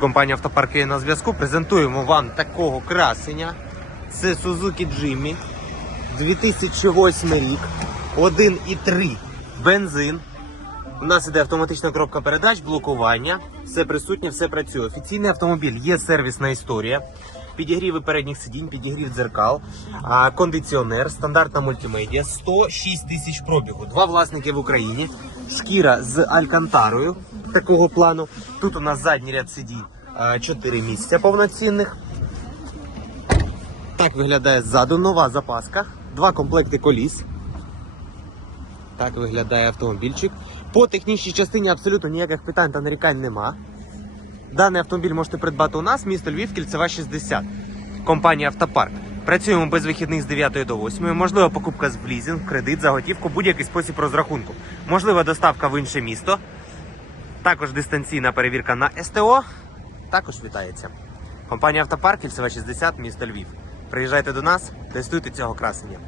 Компанія Автопарк є на зв'язку. Презентуємо вам такого красення. Це Suzuki Jimmy. 2008 рік. 1,3 бензин. У нас іде автоматична коробка передач, блокування. Все присутнє, все працює. Офіційний автомобіль є сервісна історія. Підігріви передніх сидінь, підігрів дзеркал, кондиціонер, стандартна мультимедіа, 106 тисяч пробігу. Два власники в Україні, шкіра з алькантарою такого плану. Тут у нас задній ряд сидінь, 4 місця повноцінних. Так виглядає ззаду нова запаска, два комплекти коліс. Так виглядає автомобільчик. По технічній частині абсолютно ніяких питань та нарікань нема. Даний автомобіль можете придбати у нас, місто Львів, кільцева 60. Компанія Автопарк. Працюємо без вихідних з 9 до 8. Можлива покупка з в лізинг, кредит, заготівку, будь-який спосіб розрахунку. Можлива доставка в інше місто. Також дистанційна перевірка на СТО. Також вітається. Компанія Автопарк, кільцева 60, місто Львів. Приїжджайте до нас, тестуйте цього красення.